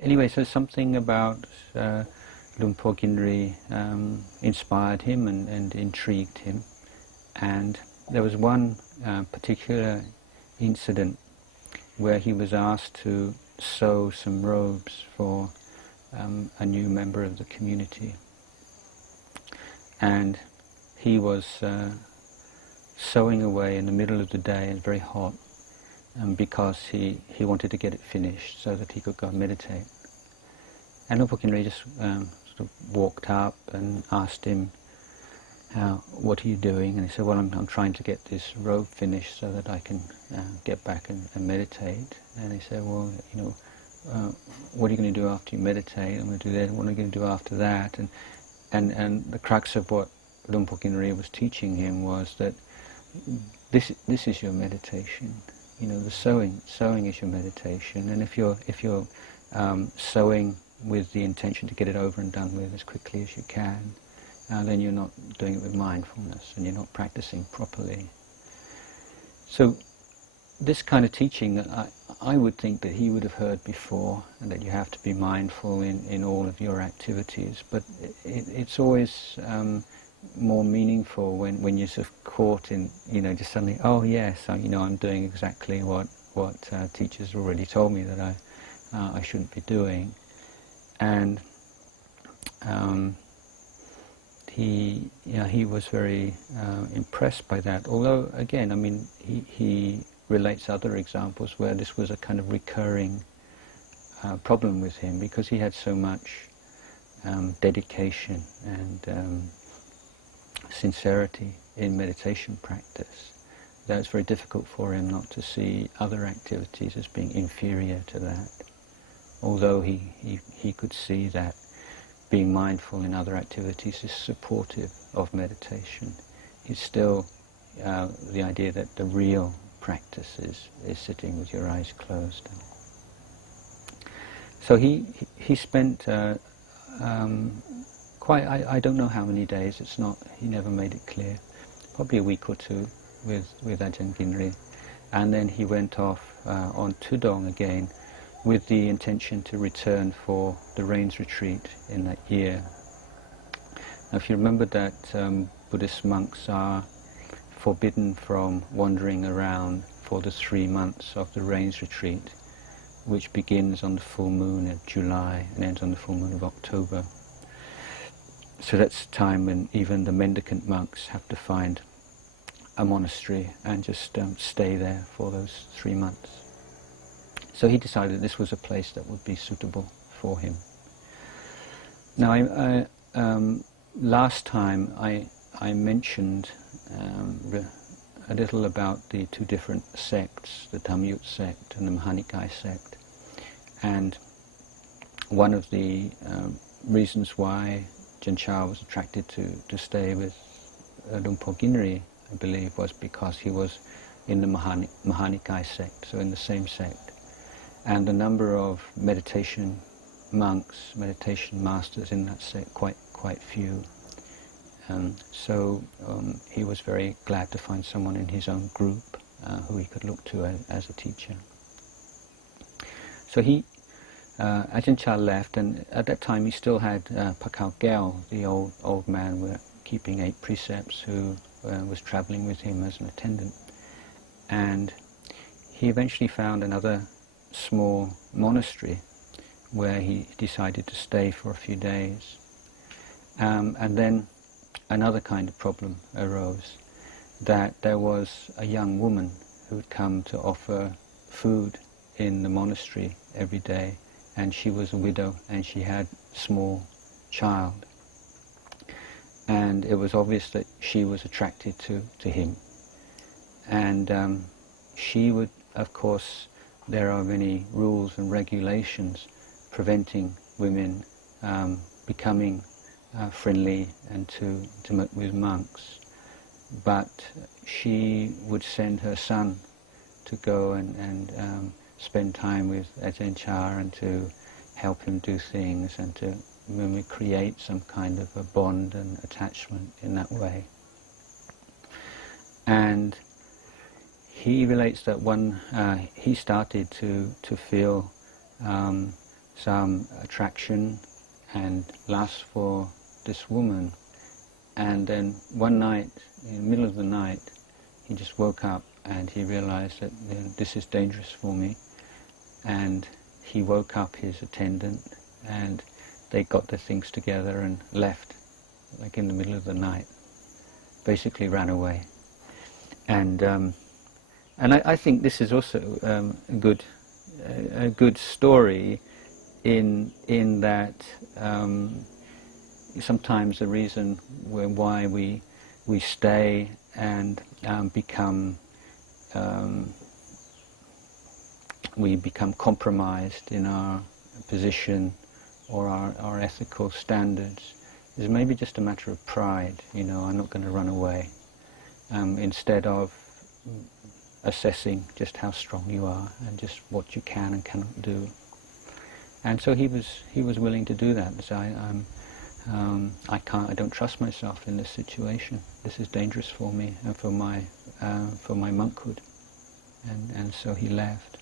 Anyway, so something about Lumpur Ginri inspired him and intrigued him. And there was one particular incident where he was asked to sew some robes for a new member of the community. And he was sewing away in the middle of the day, and very hot, because he wanted to get it finished so that he could go and meditate. And Lumpur Ginri just sort of walked up and asked him, what are you doing? And he said, well, I'm trying to get this robe finished so that I can get back and meditate. And he said, well, what are you going to do after you meditate? I'm going to do that. What are you going to do after that? And the crux of what Lumpur Ginri was teaching him was that this is your meditation. The sewing is your meditation. And if you're sewing with the intention to get it over and done with as quickly as you can, then you're not doing it with mindfulness, and you're not practicing properly. So this kind of teaching, I would think that he would have heard before, and that you have to be mindful in all of your activities, but it's always more meaningful when you're sort of caught in, just suddenly, oh yes, I'm doing exactly what teachers already told me that I shouldn't be doing. And he was very impressed by that. Although, again, he relates other examples where this was a kind of recurring problem with him, because he had so much dedication and sincerity in meditation practice that it's very difficult for him not to see other activities as being inferior to that. Although he could see that being mindful in other activities is supportive of meditation, it's still the idea that the real practice is sitting with your eyes closed. So he spent quite, I don't know how many days, he never made it clear, probably a week or two with Ajahn Ginri, and then he went off on Tudong again, with the intention to return for the rains retreat in that year. Now, if you remember that Buddhist monks are forbidden from wandering around for the 3 months of the rains retreat, which begins on the full moon of July and ends on the full moon of October. So that's time when even the mendicant monks have to find a monastery and just stay there for those 3 months. So he decided this was a place that would be suitable for him. Now, last time I mentioned a little about the two different sects, the Dhammayut sect and the Mahanikai sect. And one of the reasons why Ajahn Chah was attracted to stay with Lumpur Ginri, I believe, was because he was in the Mahanikai sect, so in the same sect. And the number of meditation monks, meditation masters in that sect, quite few. So he was very glad to find someone in his own group who he could look to as a teacher. So Ajahn Chah left, and at that time he still had Pakao Gyal, the old man keeping 8 precepts, who was travelling with him as an attendant. And he eventually found another small monastery where he decided to stay for a few days. And then another kind of problem arose, that there was a young woman who would come to offer food in the monastery every day, and she was a widow and she had a small child. And it was obvious that she was attracted to him. And she would, of course, there are many rules and regulations preventing women becoming friendly and to intimate with monks. But she would send her son to go and spend time with Ajahn Chah and to help him do things and to create some kind of a bond and attachment in that way. And he relates that he started to feel some attraction and lust for this woman. And then one night, in the middle of the night, he just woke up and he realized that, you know, this is dangerous for me. And he woke up his attendant, and they got their things together and left, like in the middle of the night. Basically ran away. And I think this is also a good story in that sometimes the reason why we stay and we become compromised in our position or our ethical standards is maybe just a matter of pride. You know, I'm not going to run away, instead of assessing just how strong you are and just what you can and cannot do. And so he was willing to do that. So I don't trust myself in this situation. This is dangerous for me and for my monkhood. And so he left.